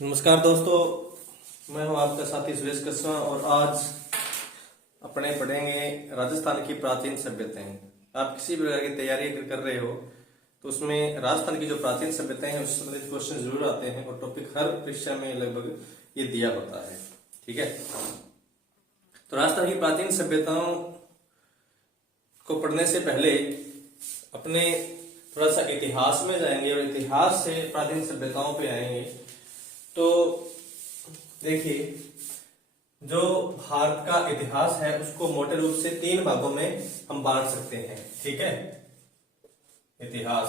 नमस्कार दोस्तों, मैं हूं आपका साथी सुरेश कस्वा और आज अपने पढ़ेंगे राजस्थान की प्राचीन सभ्यताएं। आप किसी भी प्रकार की तैयारी अगर कर रहे हो तो उसमें राजस्थान की जो प्राचीन सभ्यताएं हैं उससे संबंधित क्वेश्चन जरूर आते हैं और टॉपिक हर परीक्षा में लगभग ये दिया होता है। ठीक है, तो राजस्थान की प्राचीन सभ्यताओं को पढ़ने से पहले अपने थोड़ा सा इतिहास में जाएंगे और इतिहास से प्राचीन सभ्यताओं पे आएंगे। तो देखिए, जो भारत का इतिहास है उसको मोटे रूप से 3 भागों में हम बांट सकते हैं। ठीक है, इतिहास।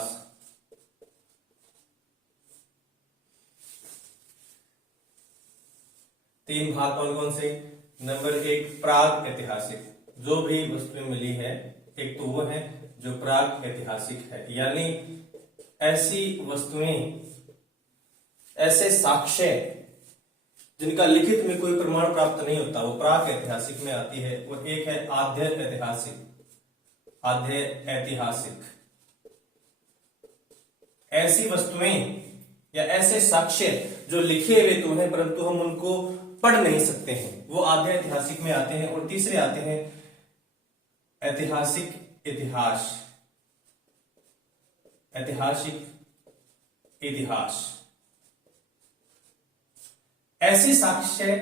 तीन भाग कौन कौन से? नंबर 1 प्राग ऐतिहासिक, जो भी वस्तुएं मिली है एक तो वो है जो प्राग ऐतिहासिक है, यानी ऐसी वस्तुएं, ऐसे साक्ष्य जिनका लिखित में कोई प्रमाण प्राप्त नहीं होता, वो प्राग ऐतिहासिक में आती है। और एक है आद्य ऐतिहासिक। आद्य ऐतिहासिक ऐसी वस्तुएं या ऐसे साक्ष्य जो लिखे हुए तो हैं परंतु हम उनको पढ़ नहीं सकते हैं, वो आद्य ऐतिहासिक में आते हैं। और तीसरे आते हैं ऐतिहासिक इतिहास। ऐतिहासिक इतिहास ऐसे साक्ष्य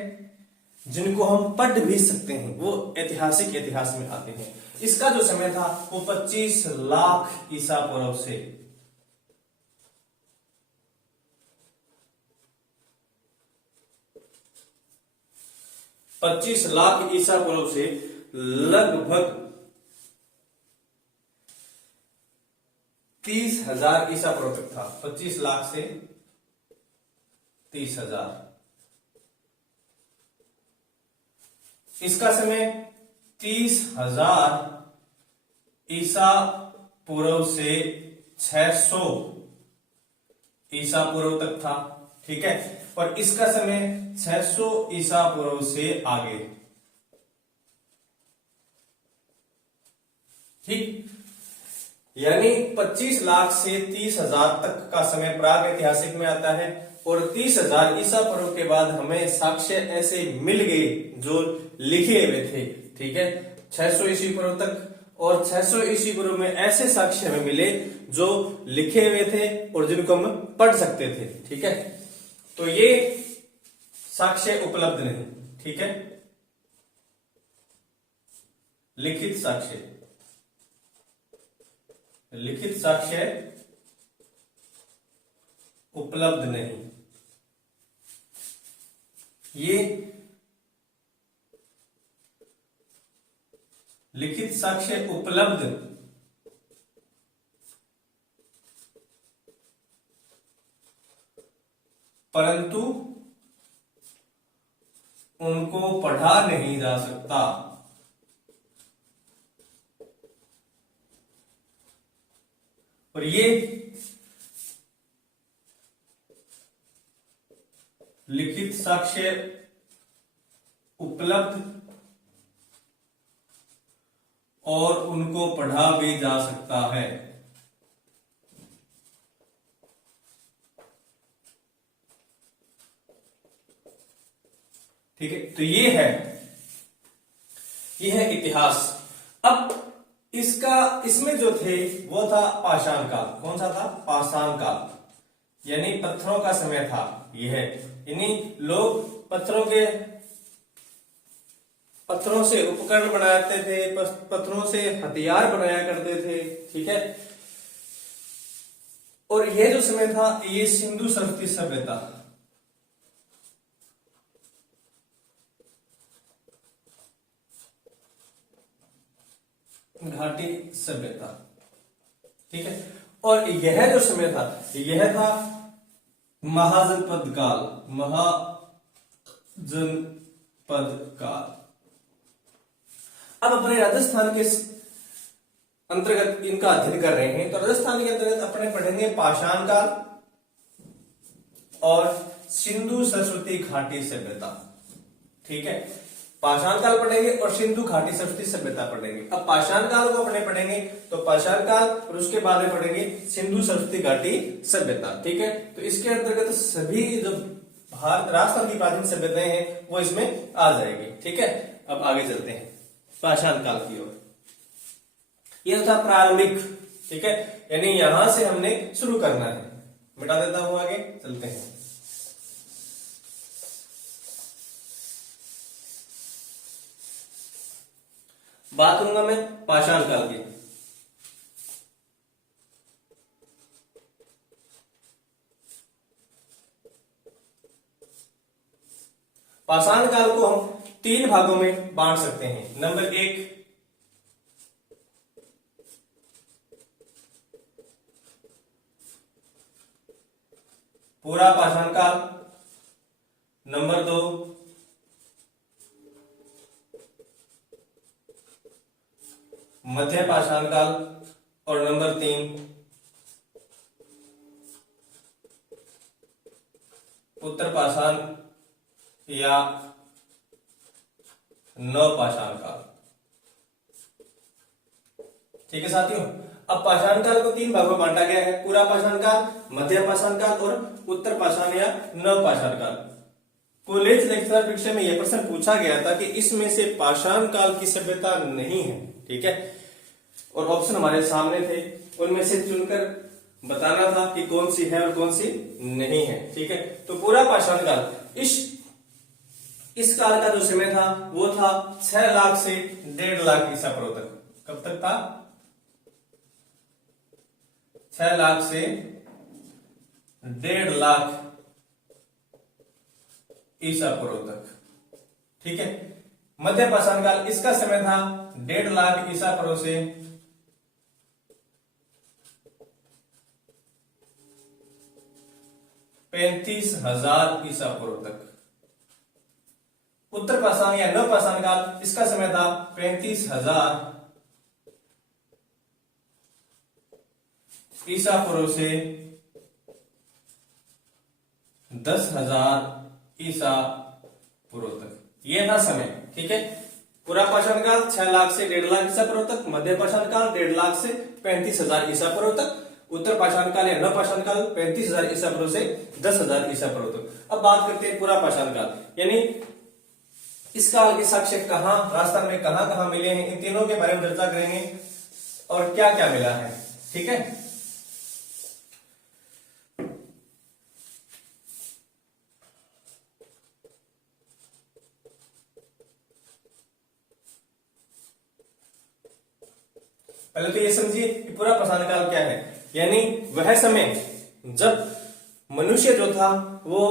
जिनको हम पढ़ भी सकते हैं वो ऐतिहासिक इतिहास में आते हैं। इसका जो समय था वो 25 लाख ईसा पूर्व से 25 लाख ईसा पूर्व से लगभग 30,000 ईसा पूर्व तक था। 25 लाख से 30,000। इसका समय 30,000 ईसा पूर्व से 600 ईसा पूर्व तक था। ठीक है, और इसका समय 600 ईसा पूर्व से आगे। ठीक, यानी 25 लाख से 30,000 तक का समय प्राग ऐतिहासिक में आता है और 30,000 ईसा पूर्व के बाद हमें साक्ष्य ऐसे मिल गए जो लिखे हुए थे। ठीक है, 600 ईसा पूर्व तक और 600 ईसा पूर्व में ऐसे साक्ष्य हमें मिले जो लिखे हुए थे और जिनको हम पढ़ सकते थे। ठीक है, तो ये साक्ष्य उपलब्ध नहीं। ठीक है, लिखित साक्ष्य, लिखित साक्ष्य उपलब्ध नहीं। ये लिखित साक्ष्य उपलब्ध परंतु उनको पढ़ा नहीं जा सकता। और ये लिखित साक्ष्य उपलब्ध और उनको पढ़ा भी जा सकता है। ठीक है, तो ये है इतिहास। अब इसमें जो थे वो था पाषाण काल। कौन सा था? पाषाण काल, यानी पत्थरों का समय था। यह है, यानी लोग पत्थरों से उपकरण बनाते थे, पत्थरों से हथियार बनाया करते थे। ठीक है, और यह जो समय था ये सिंधु सरस्वती सभ्यता, घाटी सभ्यता। ठीक है, और यह जो समय था यह था महाजनपद काल। महाजनपद काल। अब अपने राजस्थान के अंतर्गत इनका अध्ययन कर रहे हैं, तो राजस्थान के अंतर्गत अपने पढ़ेंगे पाषाण काल और सिंधु सरस्वती घाटी सभ्यता। ठीक है, पाषाण काल पढ़ेंगे और सिंधु घाटी सरस्वती सभ्यता पढ़ेंगे। अब पाषाण काल को अपने पढ़ेंगे तो पाषाण काल और उसके बाद में पढ़ेंगे सिंधु सरस्वती घाटी सभ्यता। ठीक है, तो इसके अंतर्गत सभी जो राजस्थान की प्राचीन सभ्यताएं हैं वो इसमें आ जाएगी। ठीक है, अब आगे चलते हैं पाषाण काल की ओर। यह था प्रारंभिक, ठीक है, यानी यहां से हमने शुरू करना है। मिटा देता हूं, आगे चलते हैं। बात करूंगा मैं पाषाण काल की। पाषाण काल को हम 3 भागों में बांट सकते हैं। नंबर 1, पूरा पाषाण काल। नंबर 2, मध्य पाषाण काल। और नंबर 3, उत्तर पाषाण या नवपाषाण काल। ठीक है साथियों, अब पाषाण काल को 3 भागों में बांटा गया है, पूरा पाषाण काल, मध्य पाषाण काल और उत्तर पाषाण या नवपाषाण काल। कॉलेज लेक्चरर परीक्षा में यह प्रश्न पूछा गया था कि इसमें से पाषाण काल की सभ्यता नहीं है। ठीक है, और ऑप्शन हमारे सामने थे, उनमें से चुनकर बताना था कि कौन सी है और कौन सी नहीं है। ठीक है, तो पूरा पाषाण काल, इस काल का जो समय था वो था 6 लाख से 1.5 लाख ईसा पूर्व तक। कब तक था? 6 लाख से 1.5 लाख ईसा पूर्व तक। ठीक है, मध्य पाषाण काल, इसका समय था 1.5 लाख ईसा पूर्व से 35,000 ईसा पूर्व तक। उत्तर पाषाण या नवपाषाण काल, इसका समय था 35,000 ईसा पूर्व से 10,000 ईसा पूर्व तक। यह था समय। ठीक है, पूरा पाषाण काल 6 लाख से 1.5 लाख ईसा पूर्व तक, मध्य पाषाण काल 1.5 लाख से 35,000 ईसा पूर्व तक, उत्तर पाषाण काल या नवपाषाण काल 35,000 ईसा पूर्व से 10,000 ईसा पूर्व तक। अब बात करते हैं पूरा पाषाण काल, यानी इस काल के साक्ष्य कहां, राजस्थान में कहां कहां मिले हैं, इन तीनों के बारे में चर्चा करेंगे और क्या क्या मिला है। ठीक है, पहले तो ये समझिए कि पूरा पाषाण काल क्या है। यानी वह समय जब मनुष्य जो था वो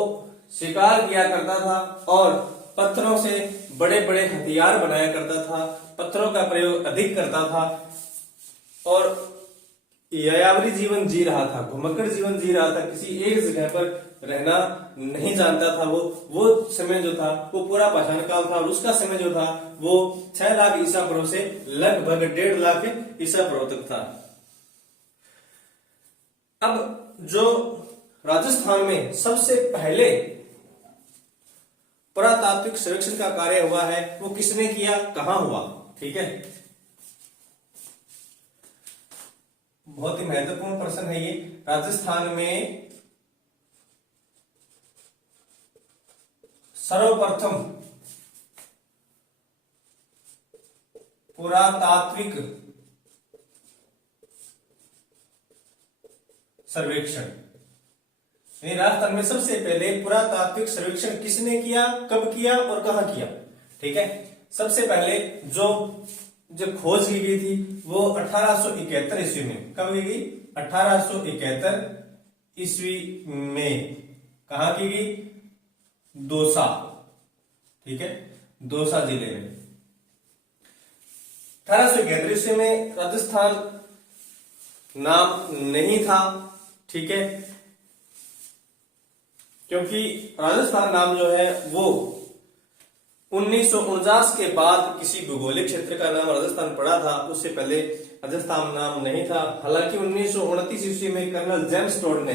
शिकार किया करता था और पत्थरों से बड़े बड़े हथियार बनाया करता था, पत्थरों का प्रयोग अधिक करता था और यायावरी जीवन जी रहा था, घुमक्कड़ जीवन जी रहा था, किसी एक जगह पर रहना नहीं जानता था। वो समय जो था वो पूरा पाषाण काल था और उसका समय जो था वो 6 लाख ईसा पूर्व से लगभग 1.5 लाख ईसा पूर्व तक था। अब जो राजस्थान में सबसे पहले पुरातात्विक सर्वेक्षण का कार्य हुआ है वो किसने किया, कहां हुआ? ठीक है, बहुत ही महत्वपूर्ण प्रश्न है ये। राजस्थान में सर्वप्रथम पुरातात्विक सर्वेक्षण, राजस्थान में सबसे पहले पुरातात्विक सर्वेक्षण किसने किया, कब किया और कहां किया? ठीक है, सबसे पहले जो खोज की गई थी वो 1871 ईस्वी में। कब की गई? 1871 ईस्वी में। कहां की गई? दौसा। ठीक है, दौसा जिले में 1871 ईस्वी में। राजस्थान नाम नहीं था। ठीक है, क्योंकि राजस्थान नाम जो है वो 1949 के बाद किसी भौगोलिक क्षेत्र का नाम राजस्थान पड़ा था, उससे पहले राजस्थान नाम नहीं था। हालांकि 1929 ईस्वी में कर्नल जेम्स टोड ने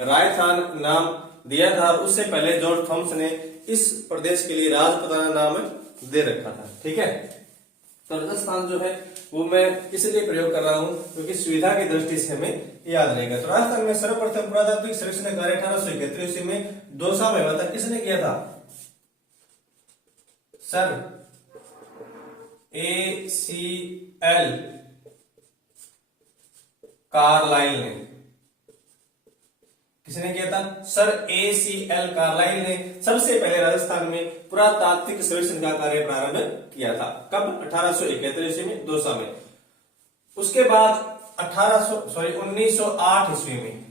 रायथान नाम दिया था, उससे पहले जॉर्ज थॉम्स ने इस प्रदेश के लिए राजपुताना नाम दे रखा था। ठीक है, तो राजस्थान जो है वो मैं इसलिए प्रयोग कर रहा हूं क्योंकि सुविधा की दृष्टि से हमें याद रहेगा। तो राजस्थान में सर्वप्रथम पुरातात्विक सर्वेक्षण का कार्य 1871 ईस्वी में दौसा में हुआ था। किसने किया था? सर ACL कार्लाइल ने। किसने किया था? सर ACL कार्लाइल ने सबसे पहले राजस्थान में पुरातात्विक सर्वेक्षण का कार्य प्रारंभ किया था। कब? 1871 ईस्वी में दौसा में। उसके बाद 1908 ईस्वी में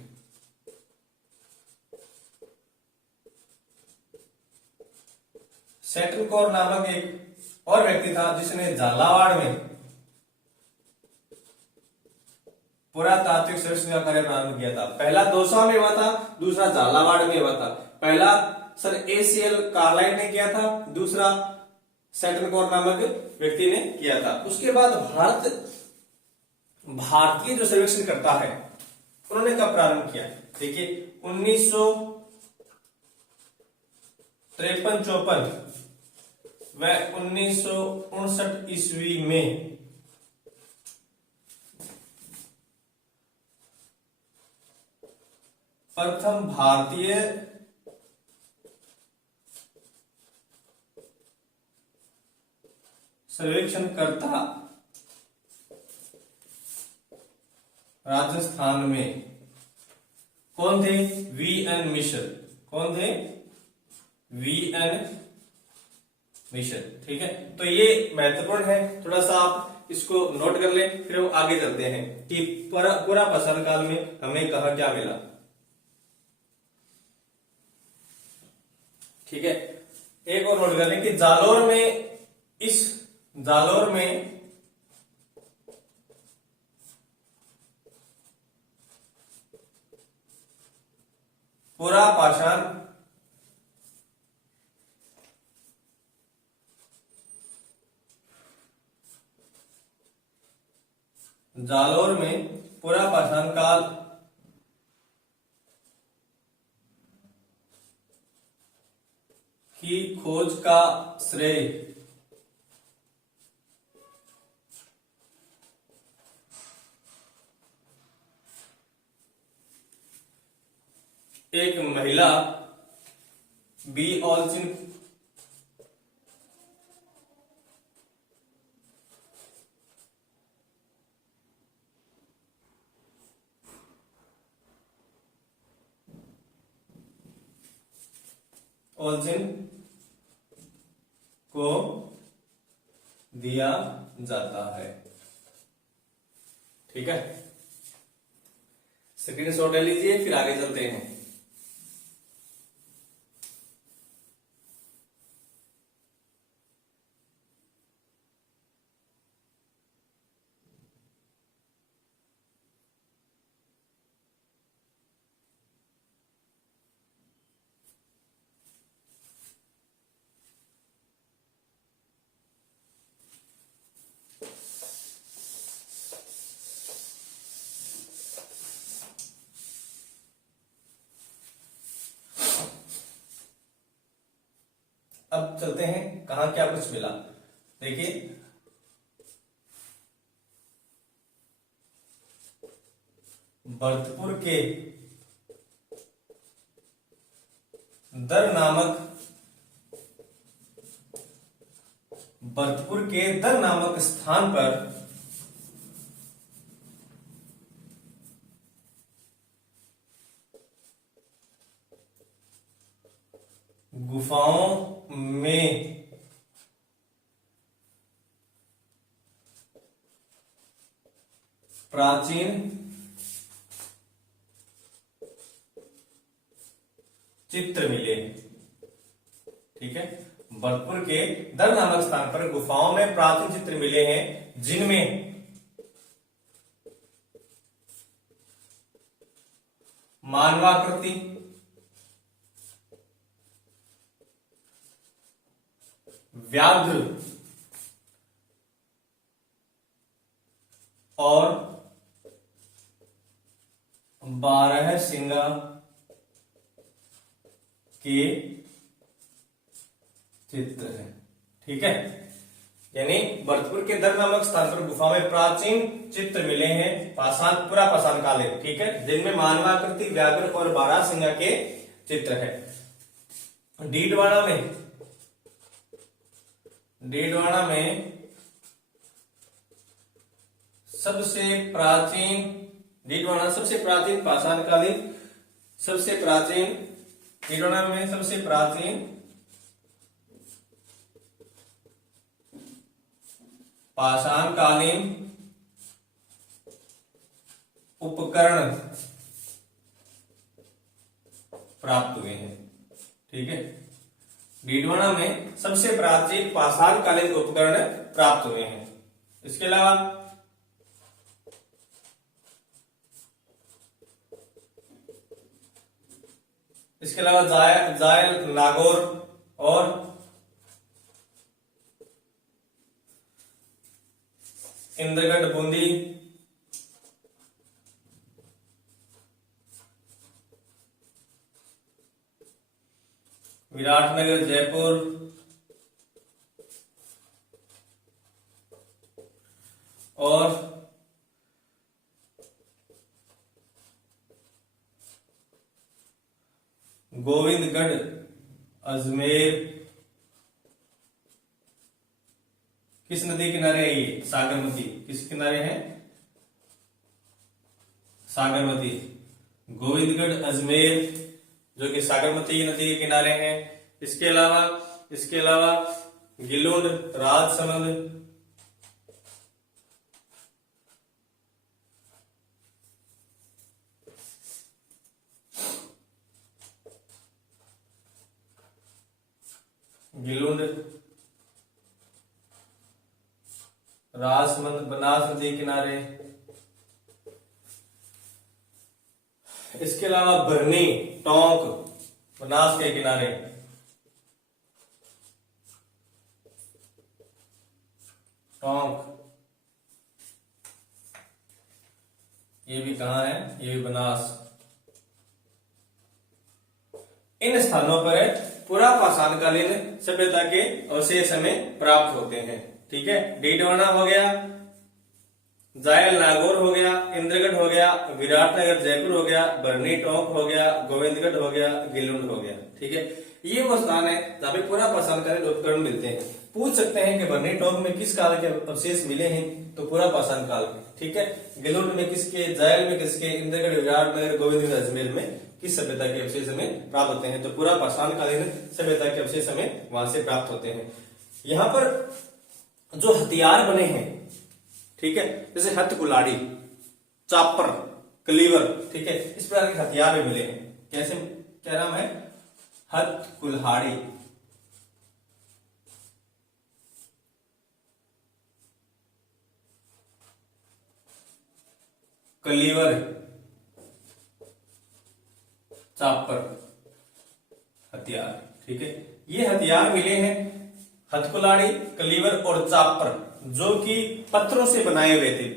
सैटन कोर नामक एक और व्यक्ति था जिसने झालावाड़ में पुरातात्विक सर्वेक्षण का कार्य प्रारंभ किया था। पहला दौसा में हुआ था, दूसरा झालावाड़ में हुआ था। पहला सर ACL कार्लाइल ने किया था, दूसरा सैटन कोर नामक व्यक्ति ने किया था। उसके बाद भारतीय जो सर्वेक्षण करता है उन्होंने कब प्रारंभ किया? देखिए 1953-54 व 1959 ईस्वी में प्रथम भारतीय सर्वेक्षणकर्ता राजस्थान में कौन थे? VN मिश्र। कौन थे? VN मिश्र। ठीक है, तो ये महत्वपूर्ण है, थोड़ा सा आप इसको नोट कर ले, फिर हम आगे चलते हैं कि पूरा पाषाण काल में हमें कहा क्या मिला। ठीक है, एक और नोट कर लें कि जालोर में पूरा पाषाण काल की खोज का श्रेय एक महिला बी ऑल्चिन को दिया जाता है। ठीक है, स्क्रीनशॉट ले लीजिए, फिर आगे चलते हैं। अब चलते हैं कहां क्या कुछ मिला। देखिए भरतपुर के दर नामक स्थान पर गुफाओं में प्राचीन चित्र मिले। ठीक है, भरतपुर के दर नामक स्थान पर गुफाओं में प्राचीन चित्र मिले हैं जिनमें मानवाकृति, व्याघ्र और 12 सिंगा के चित्र है। ठीक है, यानी भरतपुर के दर नामक स्थान पर गुफा में प्राचीन चित्र मिले हैं, पाषाण पूरा पाषाण कालीन, ठीक है, जिनमें मानवाकृति, व्याघ्र और बारहसिंगा के चित्र है। डीडवाना में सबसे प्राचीन पाषाणकालीन, डीडवाना में सबसे प्राचीन पाषाणकालीन उपकरण प्राप्त हुए हैं, ठीक है। डीडवाना में सबसे प्राचीन पाषाणकालीन उपकरण प्राप्त हुए हैं। इसके अलावा जायल नागौर और इंद्रगढ़ बूंदी, विराटनगर जयपुर और गोविंदगढ़ अजमेर किस नदी किनारे है? ये सागरमती। किस किनारे है? सागरमती। गोविंदगढ़ अजमेर जो कि सागरमती नदी के किनारे हैं। इसके अलावा गिलुंड राजसमंद, राजसमंद बनास नदी किनारे। इसके अलावा बरनी टोंक बनास के किनारे। टोंक ये भी कहां है? ये भी बनास। इन स्थानों पर पूरा पाषाणकालीन सभ्यता के अवशेष हमें प्राप्त होते हैं, ठीक है। डीडवाना हो गया, जायल नागौर हो गया, इंद्रगढ़ हो गया, विराटनगर जयपुर हो गया, बरनी टोंक हो गया, गोविंदगढ़ हो गया, गिलुंड हो गया, ठीक है। ये वो स्थान है जहां पे पूरा पाषाणकालीन उपकरण मिलते हैं। पूछ सकते हैं कि बरनी टोंक में किस काल के अवशेष मिले हैं, तो पूरा पाषाण काल में, ठीक है। गिलुंड में किसके, जायल में किसके, इंद्रगढ़, विराटनगर, गोविंदगढ़, अजमेर में किस सभ्यता के अवशेष हमें प्राप्त होते हैं, तो पूरा पाषाणकालीन सभ्यता के अवशेष हमें वहां से प्राप्त होते हैं। यहाँ पर जो हथियार बने हैं, ठीक है, जैसे हथ कुल्हाड़ी, चापर, कलीवर, ठीक है, इस प्रकार के हथियार भी मिले हैं। कैसे, क्या नाम है? हथ कुल्हाड़ी, कलीवर, चापर, हथियार, ठीक है। ये हथियार मिले हैं हथकुलाड़ी, कलीवर और चापर, जो कि पत्थरों से बनाए हुए थे।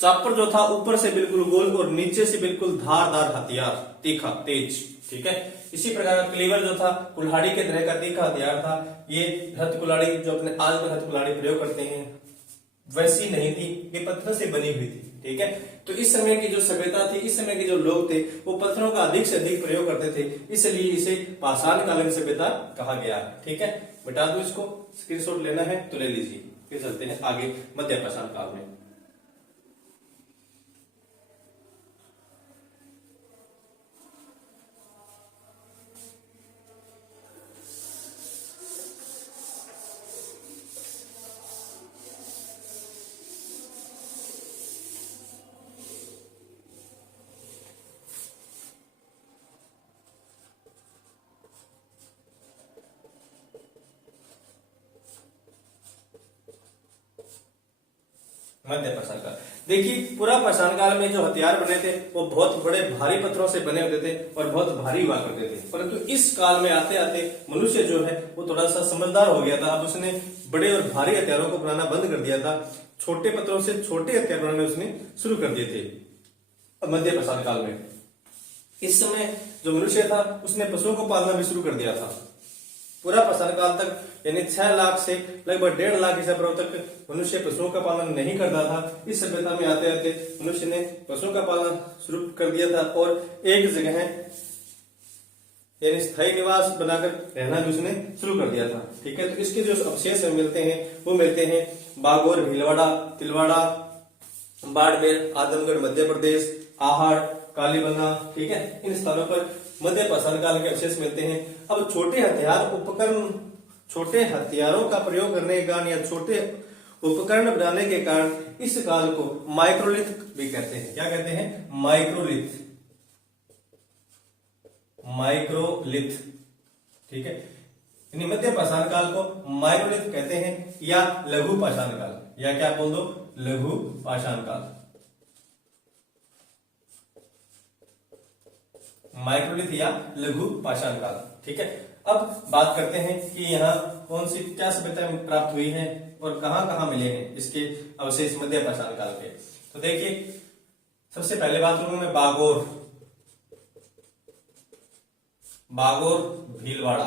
चापर जो था ऊपर से बिल्कुल गोल और नीचे से बिल्कुल धारदार हथियार, तीखा, तेज, ठीक है। इसी प्रकार कलीवर जो था कुल्हाड़ी के तरह का तीखा हथियार था। ये हथकुलाड़ी जो अपने आज में हथकुलाड़ी प्रयोग करते हैं वैसी नहीं थी, ये पत्थर से बनी हुई थी, ठीक है। तो इस समय की जो सभ्यता थी, इस समय के जो लोग थे, वो पत्थरों का अधिक से अधिक प्रयोग करते थे, इसलिए इसे पाषाणकालीन सभ्यता कहा गया, ठीक है। बता दो, इसको स्क्रीनशॉट लेना है तो ले लीजिए। फिर चलते हैं आगे मध्य पाषाण काल में। मध्य पाषाण काल, देखिए पूरा पाषाण काल में जो हथियार बने थे वो बहुत बड़े भारी पत्थरों से बने होते थे और बहुत भारी हुआ करते थे। परंतु इस काल में आते आते मनुष्य जो है वो थोड़ा सा समझदार हो गया था। अब उसने बड़े और भारी हथियारों को बनाना बंद कर दिया था, छोटे पत्थरों से छोटे हथियार बनाने उसने शुरू कर दिए थे मध्य पाषाण काल में। इस समय जो मनुष्य था उसने पशुओं को पालना भी शुरू कर दिया था। पूरा पाषाण काल तक यानी 6 लाख से लगभग 1.5 लाख ईसा पूर्व तक मनुष्य पशुओं का पालन नहीं करता था। इस सभ्यता में आते आते मनुष्य ने पशुओं का पालन शुरू कर दिया था और एक जगह यानी स्थायी निवास बनाकर रहना भी उसने शुरू कर दिया था। ठीक है, तो इसके जो अवशेष मिलते हैं वो मिलते हैं बागोर, भीलवाड़ा, तिलवाड़ा, बाड़मेर, आजमगढ़ मध्य प्रदेश, आहड़, कालीबंगा। ठीक है, इन स्थानों पर मध्य पाषाण काल के अवशेष मिलते हैं। अब छोटे हथियार उपकरण, छोटे हथियारों का प्रयोग करने के कारण या छोटे उपकरण बनाने के कारण इस काल को माइक्रोलिथ भी कहते हैं। क्या कहते हैं? Microlith, microlith. ठीक है, यानी मध्य पाषाण काल को माइक्रोलिथ कहते हैं या लघु पाषाण काल, या क्या बोल दो, लघु पाषाण काल, माइक्रोलिथ या लघु पाषाण काल। ठीक है, अब बात करते हैं कि यहाँ कौन सी क्या सभ्यता प्राप्त हुई है और कहां कहां मिले हैं इसके अवशेष मध्य पाषाण काल के। तो देखिए, सबसे पहले बात करूंगा मैं बागोर, बागोर भीलवाड़ा।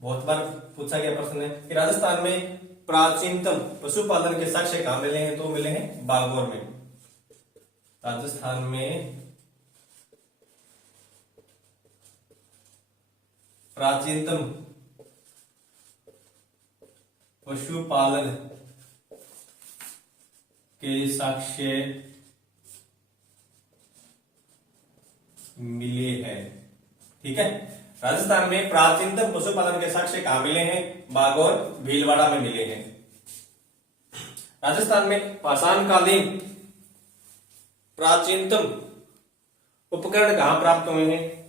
बहुत बार पूछा गया प्रश्न है कि राजस्थान में प्राचीनतम पशुपालन के साक्ष्य कहां मिले हैं, तो मिले हैं बागोर में। राजस्थान में प्राचीनतम पशुपालन के साक्ष्य मिले हैं। ठीक है, राजस्थान में प्राचीनतम पशुपालन के साक्ष्य कहां मिले हैं? बागोर, भीलवाड़ा में मिले हैं। राजस्थान में पाषाणकालीन प्राचीनतम उपकरण कहां प्राप्त हुए हैं?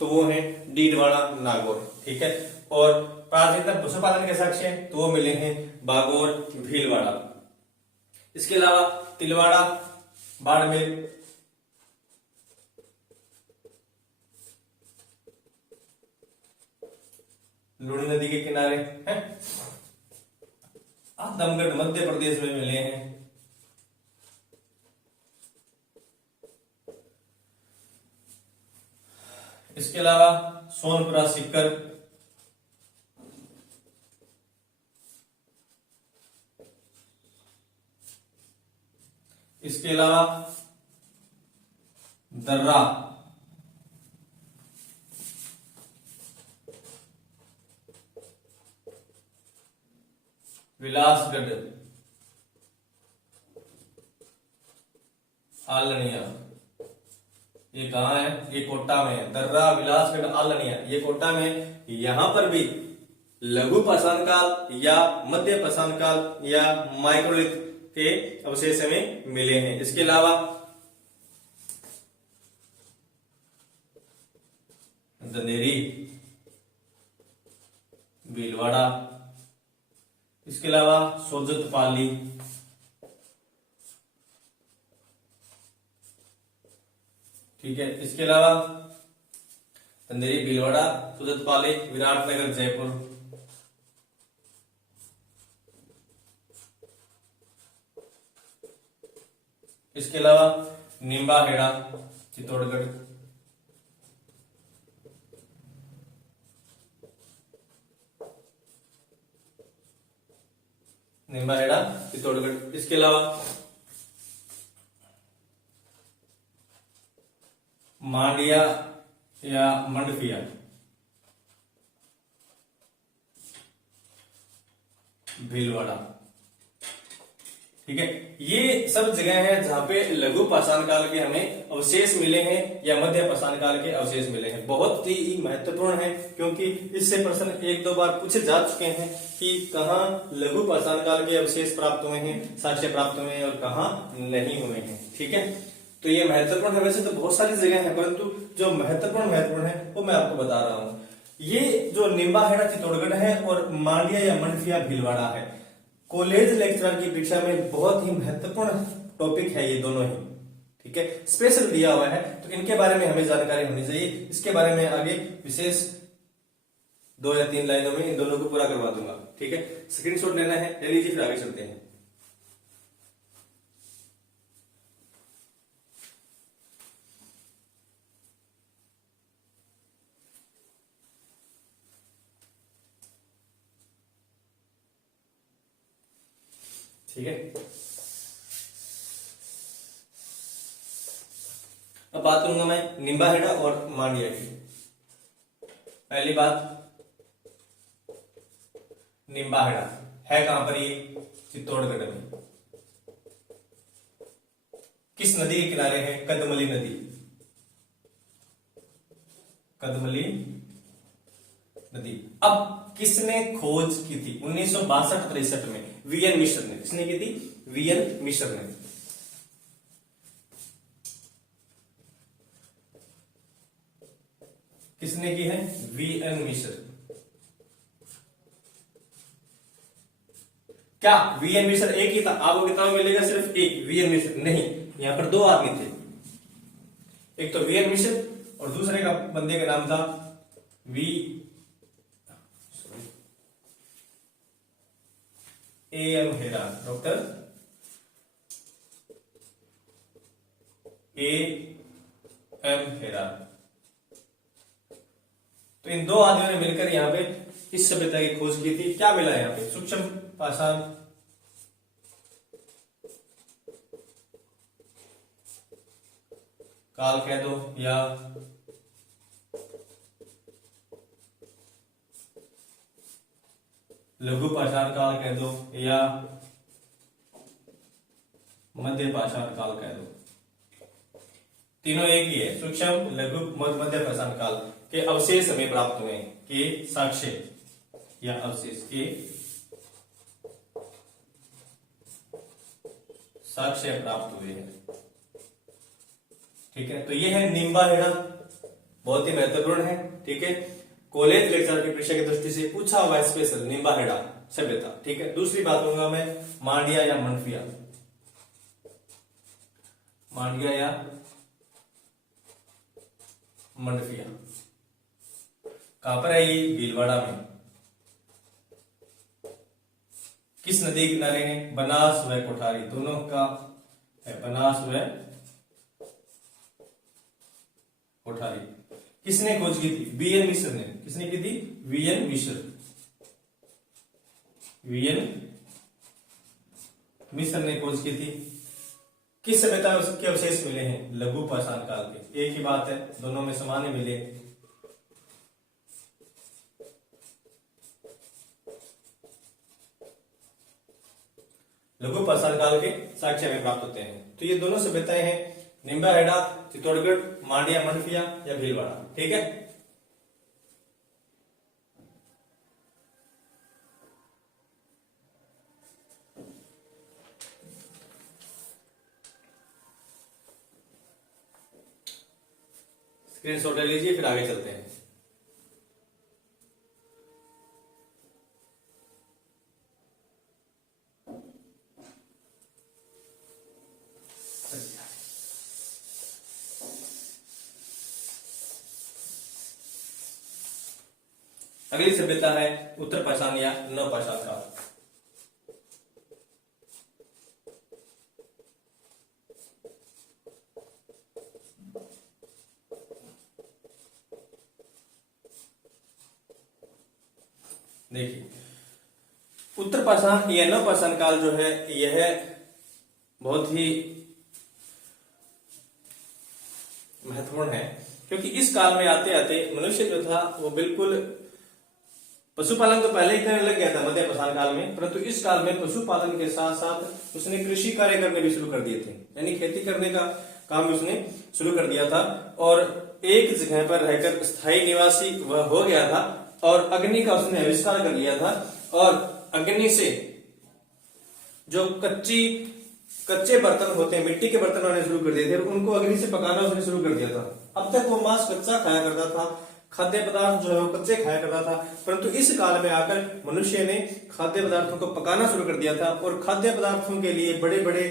तो वो है डीडवाड़ा, नागौर। ठीक है, और प्राचीनतम पशुपालन के साक्ष्य तो वो मिले हैं बागोर, भीलवाड़ा। इसके अलावा तिलवाड़ा, बाड़मेर, लूणी नदी के किनारे हैं, आजमगढ़ मध्य प्रदेश में मिले हैं। इसके अलावा सोनपुरा सीकर, इसके अलावा दर्रा, विलासगढ़, आलनिया, ये कहाँ है? ये कोटा में है। दर्रा, विलासगढ़, आलनिया, ये कोटा में है। यहां पर भी लघु पाषाण काल या मध्य पाषाण काल या माइक्रोलिथ के अवशेष हमें मिले हैं। इसके अलावा दनेरी, भीलवाड़ा, इसके अलावा सोजतपाली, ठीक है, इसके अलावा दनेरी, भीलवाड़ा, सोजतपाली, विराटनगर, जयपुर, इसके अलावा निम्बाहेड़ा, चित्तौड़गढ़, निम्बाहेड़ा, चित्तौड़गढ़, इसके अलावा मांडिया या मंडफिया, भीलवाड़ा। ठीक है, ये सब जगह है जहां पे लघु पाषाण काल के हमें अवशेष मिले हैं या मध्य पाषाण काल के अवशेष मिले हैं। बहुत ही महत्वपूर्ण है क्योंकि इससे प्रश्न एक दो बार पूछे जा चुके हैं कि कहाँ लघु पाषाण काल के अवशेष प्राप्त हुए हैं, साक्ष्य प्राप्त हुए हैं और कहाँ नहीं हुए हैं। ठीक है, तो ये महत्वपूर्ण है। वैसे तो बहुत सारी जगह है परंतु जो महत्वपूर्ण है वो मैं आपको बता रहा हूँ। ये जो निम्बाहेड़ा चित्तौड़गढ़ है और मांडिया या मंडफिया भीलवाड़ा है, कॉलेज लेक्चरर की परीक्षा में बहुत ही महत्वपूर्ण टॉपिक है ये दोनों ही। ठीक है, स्पेशल दिया हुआ है तो इनके बारे में हमें जानकारी होनी चाहिए। इसके बारे में आगे विशेष 2 या 3 लाइनों में इन दोनों को पूरा करवा दूंगा। ठीक है, स्क्रीनशॉट लेना है, ले लीजिए, फिर आगे चलते हैं। ठीक है। अब बात करूंगा मैं निम्बाहेड़ा और मांडिया की। पहली बात, निम्बाहेड़ा है कहां पर? ये चित्तौड़गढ़ में। किस नदी के किनारे है? कदमली नदी। कदमली नदी। अब किसने खोज की थी? 1962-63 में वीएन मिश्र ने। किसने की थी? वीएन मिश्र ने। किसने की है? वीएन मिश्र। क्या वीएन मिश्र एक ही था? आपको किताब में मिलेगा सिर्फ एक, वीएन मिश्र नहीं, यहां पर दो आदमी थे। एक तो वीएन मिश्र और दूसरे का बंदे का नाम था am Hera, doctor am Hera. तो इन दो आदमियों ने मिलकर यहां पे इस सभ्यता की खोज की थी। क्या मिला यहां पे? सूक्ष्म पाषाण काल कह दो या लघु पाषाण काल कह दो या मध्य पाषाण काल कह दो, तीनों एक ही है। सूक्ष्म, लघु, मध्य पाषाण काल के अवशेष हमें प्राप्त हुए, के साक्ष्य या अवशेष के साक्ष्य प्राप्त हुए हैं। ठीक है, तो ये है निम्बाहेड़ा, बहुत ही महत्वपूर्ण है। ठीक है, कॉलेज लेक्चर की परीक्षा की दृष्टि से पूछा हुआ स्पेशल निम्बाहेड़ा सभ्यता। ठीक है, दूसरी बात करूंगा मैं मांडिया या मनफिया। मांडिया या मनफिया कहां पर है? ये भीलवाड़ा में। किस नदी के किनारे है? बनास व कोठारी, दोनों का है, बनास व कोठारी। किसने खोज की थी? वीएन मिश्र ने। किसने की थी? वीएन मिश्र। वीएन मिश्र ने खोज की थी। किस सभ्यता के अवशेष मिले हैं? लघु पाषाण काल के। एक ही बात है, दोनों में सामान्य मिले। लघु पाषाण काल के साक्ष्य में प्राप्त होते हैं। तो ये दोनों सभ्यताएं हैं, निम्बाहेड़ा, चित्तौड़गढ़, मांडिया, मनफिया या भीलवाड़ा। ठीक है, स्क्रीनशॉट ले लीजिए, फिर आगे चलते हैं। अगली सभ्यता है उत्तर पाषाण या नव पाषाण काल। देखिए, उत्तर पाषाण या नव पाषाण काल जो है यह बहुत ही महत्वपूर्ण है, क्योंकि इस काल में आते आते मनुष्य जो था वो बिल्कुल पशुपालन तो पहले ही करने लग गया था मध्य पाषाण काल में, परंतु इस काल में पशुपालन के साथ साथ उसने कृषि कार्य करने भी शुरू कर दिए थे, यानी खेती करने का काम भी उसने शुरू कर दिया था। और एक जगह पर रहकर स्थायी निवासी वह हो गया था और अग्नि का उसने आविष्कार कर लिया था। और अग्नि से जो कच्चे बर्तन होते हैं, मिट्टी के बर्तन आने शुरू कर दिए थे, उनको अग्नि से पकाना उसने शुरू कर दिया था। अब तक वो मांस कच्चा खाया करता था, खाद्य पदार्थ जो है वो कच्चे खाया करता था, परंतु इस काल में आकर मनुष्य ने खाद्य पदार्थों को पकाना शुरू कर दिया था और खाद्य पदार्थों के लिए बड़े बड़े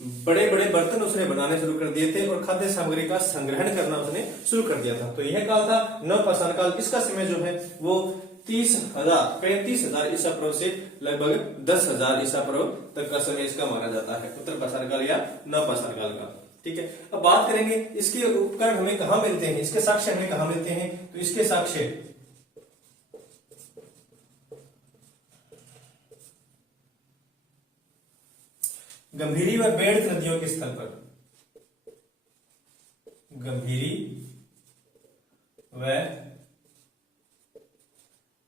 बर्तन उसने बनाने शुरू कर दिए थे और खाद्य सामग्री का संग्रहण करना उसने शुरू कर दिया था। तो यह काल था नव पाषाण काल। इसका समय जो है वो 35,000 ईसा पूर्व से लगभग 10,000 ईसा पूर्व तक का समय इसका माना जाता है, उत्तर पाषाण काल या नव पाषाण काल का। ठीक है, अब बात करेंगे इसके उपकरण हमें कहां मिलते हैं, इसके साक्ष्य हमें कहां मिलते हैं। तो इसके साक्ष्य गंभीरी व बेड़त नदियों के स्थल पर, गंभीरी व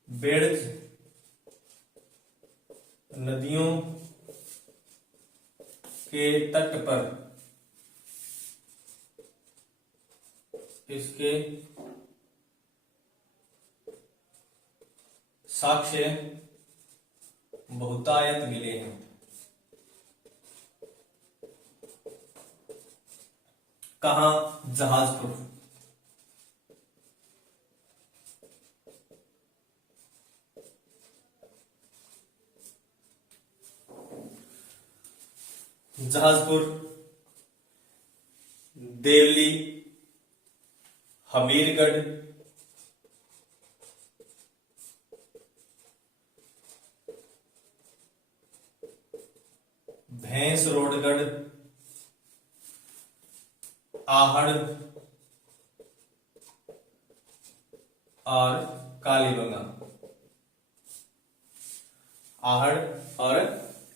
बेड़त नदियों के तट पर इसके साक्ष्य बहुतायत मिले हैं। कहां? जहाजपुर। जहाजपुर, देवली, हमीरगढ़, भैंसरोडगढ़, आहड़ और कालीबंगा। आहड़ और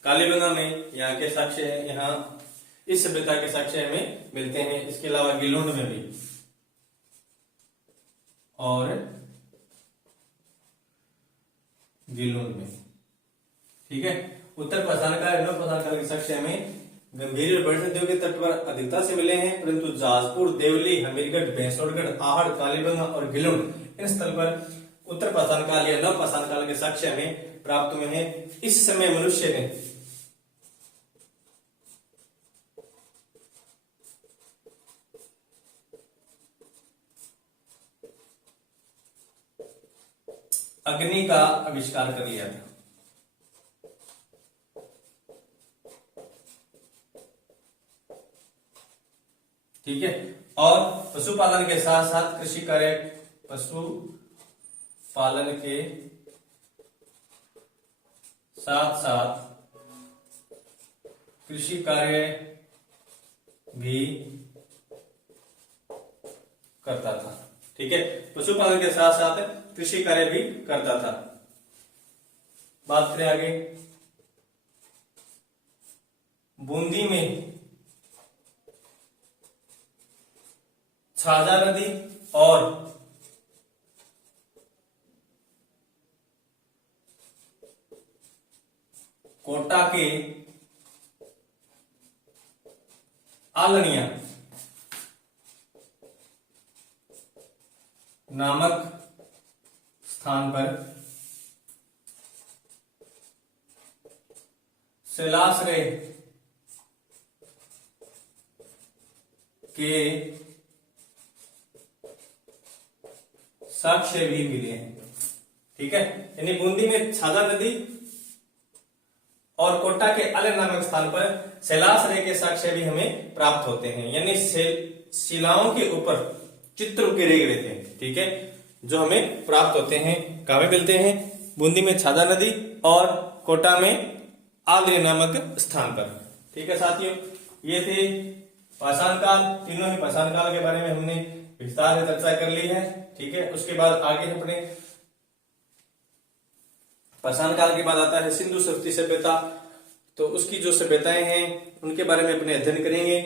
कालीबंगा में यहाँ के साक्ष्य है, यहाँ इस सभ्यता के साक्ष्य हमें मिलते हैं। इसके अलावा गिलोंड में भी और गिलोंड में, ठीक है। उत्तर पाषाण काल, नव पाषाण काल के साक्ष्य हमें गंभीर और बेड़त नदियों के तट पर अधिकता से मिले हैं, परंतु जहाजपुर, देवली, हमीरगढ़, भैंसरोडगढ़, आहड़, कालीबंगा और गिलोंड इन स्थल पर उत्तर पाषाण काल या नव पाषाण काल के साक्ष्य हमें प्राप्त हुए हैं। इस समय मनुष्य ने अग्नि का आविष्कार कर लिया था। ठीक है। और पशुपालन के साथ साथ कृषि कार्य, पशुपालन के साथ साथ कृषि कार्य भी करता था। ठीक है, पशुपालन के साथ साथ कृषि कार्य भी करता था। बात करें आगे, बूंदी में छाजा नदी और कोटा के आलनिया नामक स्थान पर शिलाश्रय के साक्ष्य भी मिले हैं। ठीक है, यानी बूंदी में छाजा नदी और कोटा के अलग नामक स्थान पर शिलाश्रय के साक्ष्य भी हमें प्राप्त होते हैं, यानी शिलाओं के ऊपर चित्र उकेरे गए थे। ठीक है, जो हमें प्राप्त होते हैं, कहां में मिलते हैं? बूंदी में छाजा नदी और कोटा में आलय नामक स्थान पर। ठीक है साथियों, ये थे पाषाण काल। तीनों ही पाषाण काल के बारे में हमने विस्तार से चर्चा कर ली है। ठीक है, उसके बाद आगे अपने पाषाण काल के बाद आता है सिंधु सभ्यता सभ्यता। तो उसकी जो सभ्यताएं हैं उनके बारे में अपने अध्ययन करेंगे।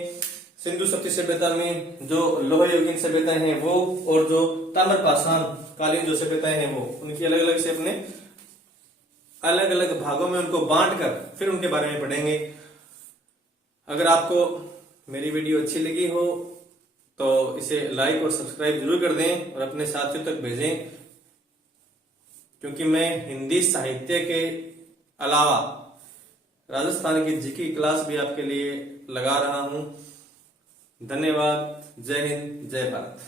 सिंधु सभ्यता सभ्यता में जो लोह युगीन सभ्यताएं हैं वो, और जो ताम्र पाषाण कालीन जो सभ्यताएं हैं वो, उनकी अलग अलग से अपने अलग अलग भागों में उनको बांटकर फिर उनके बारे में पढ़ेंगे। अगर आपको मेरी वीडियो अच्छी लगी हो तो इसे लाइक और सब्सक्राइब जरूर कर दें और अपने साथियों तक भेजें, क्योंकि मैं हिंदी साहित्य के अलावा राजस्थान की जीके क्लास भी आपके लिए लगा रहा हूं। धन्यवाद। जय हिंद, जय भारत।